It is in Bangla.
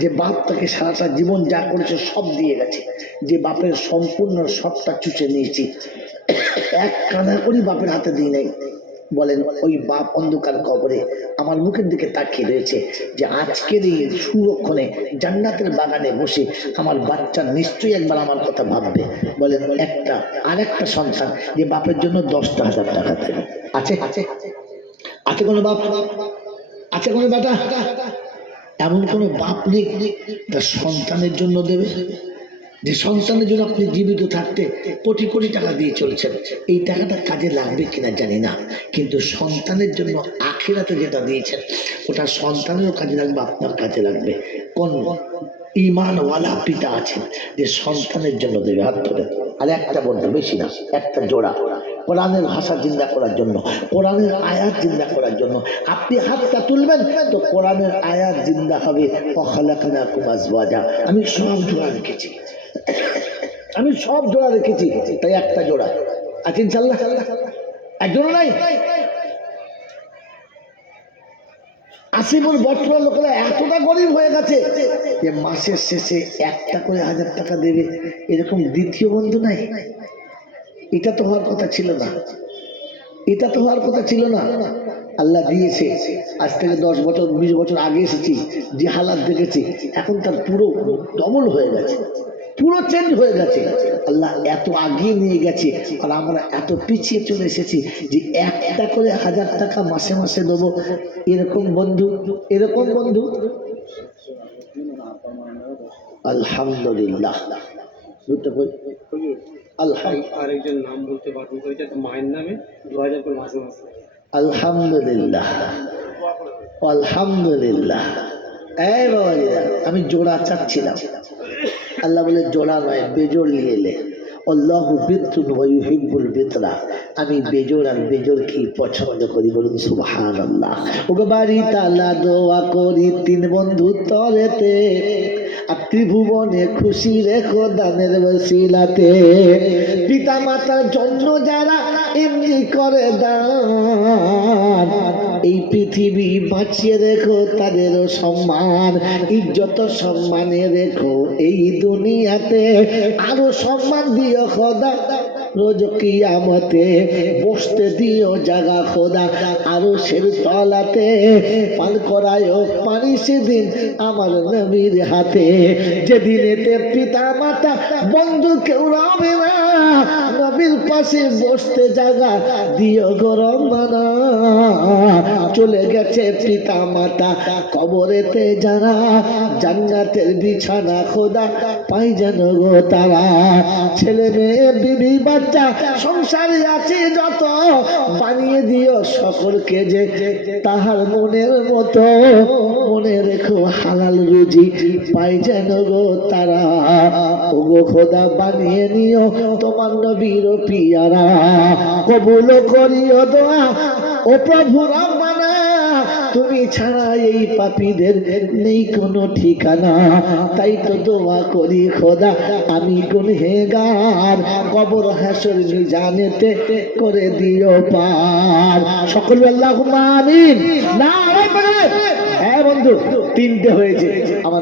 যে বাপ তাকে সারাটা জীবন যা করেছে সব দিয়ে গেছে। যে বাপের সম্পূর্ণ সবটা চুচে নিয়েছি। এক কানা করি বাপের হাতে দিই নাই। বলেন, ওই বাপ অন্ধকার কবরে আমার মুখের দিকে তাকিয়ে রয়েছে যে আজকের এই সুরক্ষণে জান্নাতের বাগানে বসে আমার বাচ্চা নিশ্চয়ই একবার আমার কথা ভাববে। বলেন, একটা আর একটা সন্তান যে বাপের জন্য দশটা হাজার টাকা আছে? আছে? আছে কোনো বাপ? আছে কোনো বেটা? এমন কোনো বাপ নেই তার সন্তানের জন্য দেবে? যে সন্তানের জন্য আপনি জীবিত থাকতে কোটি কোটি টাকা দিয়ে চলছেন, এই টাকাটা কাজে লাগবে কিনা জানি না। কিন্তু সন্তানের জন্য আখেরাতে যেটা দিয়েছেন, ওটা সন্তানেরও কাজে লাগবে, আপনার কাজে লাগবে। কোন ইমানওয়ালা পিতা আছেন যে সন্তানের জন্য দেবে? হাত ধরে আর একটা বলতে বেশি না, একটা জোড়া। কোরআনের ভাষা জিন্দা করার জন্য, কোরআনের আয়াত জিন্দা করার জন্য আপনি হাতটা তুলবেন, তো কোরআনের আয়াত জিন্দা হবে। অখালাকানা কুমাজ বাজা আমি সব জোড়া রেখেছি। আমি সব জোড়া রেখেছি। তাই একটা জোড়া। আছে ইনশাল্লাহ একজনও নাই? আসিফুল বর্তমান লোকেরা এতটা গরিব হয়ে গেছে যে মাসের শেষে একটা করে হাজার টাকা দেবে। এরকম দ্বিতীয় বন্ধু নাই? এটা তো হওয়ার কথা ছিল না। এটা তো হওয়ার কথা ছিল না। আল্লাহ দিয়েছে। আজ থেকে দশ বছর, বিশ বছর আগে এসেছি যে হালাত দেখেছি। এখন তার পুরো ডবল হয়ে গেছে। পুরো চেঞ্জ হয়ে গেছে। আল্লাহ এত আগিয়ে নিয়ে গেছে। আর আমরা এত পিছিয়ে চলে এসেছি যে একটা করে হাজার টাকা মাসে মাসে দেবো। এরকম বন্ধু এরকম বন্ধু। আলহামদুলিল্লাহ। আরেকজন নাম বলতে বাধ্য করেছে মায়ের নামে দু হাজার করে মাসে মাসে। আলহামদুলিল্লাহ। আলহামদুলিল্লাহ। এই বাবাজিরা আমি জোড়া চাচ্ছিলাম। আল্লাহ বলে জোড়া নয় বেজোড় নিয়ে এলে আল্লাহ বিদ্রুন হিব্বুল বিতরা আমি বেজোর আর বেজোর কি পছন্দ করি বলুন সুবহান আল্লাহ ওকে বাড়ি তালা দোয়া করি তিন বন্ধু তরেতে। ত্রিভুবনে খুশি রেখো দানের বসিলাতে। পিতা মাতার জন্য যারা এমনি করে দান। এই পৃথিবী বাঁচিয়ে রেখো তাদেরও সম্মান, ইজ্জত সম্মানে রেখো। এই দুনিয়াতে আরও সম্মান দিও খোদা। রোজ কিয়ামতে বসতে দিও জাগা খোদা। আরও সের তলাতে পান করায় পানি সেদিন আমার নবীর হাতে। যেদিনেতে পিতা মাতা বন্ধু কেউ রবে না নবীর পাশে বসতে জাগা দিও গরম মানা চলে গেছে পিতা মাতা কবরেতে যারা, জান্নাতের বিছানা খোদা পাই যেন গো তারা। ছেলে মেয়ে, বিবি, বাচ্চা, সংসারে আছে যত, বানিয়ে দিও সকলকে যে তাহার মনের মতো। মনে রেখো হালাল রুজি পাই যেন গো তারা। ওগো খোদা বানিয়ে নিও তোমার নবীর পিয়ারা। কবুল করিও দোয়া ও প্রভু রব্বানা তুমি ছাড়া এই পাপীদের নেই কোনো ঠিকানা। তাই তো দোয়া করি খোদা, আমি গুনহেগার কবর হাসর জানেতে করে দিও পার। সকল আল্লাহ আমিন। না হ্যাঁ বন্ধু, তিনটে হয়েছে। আমার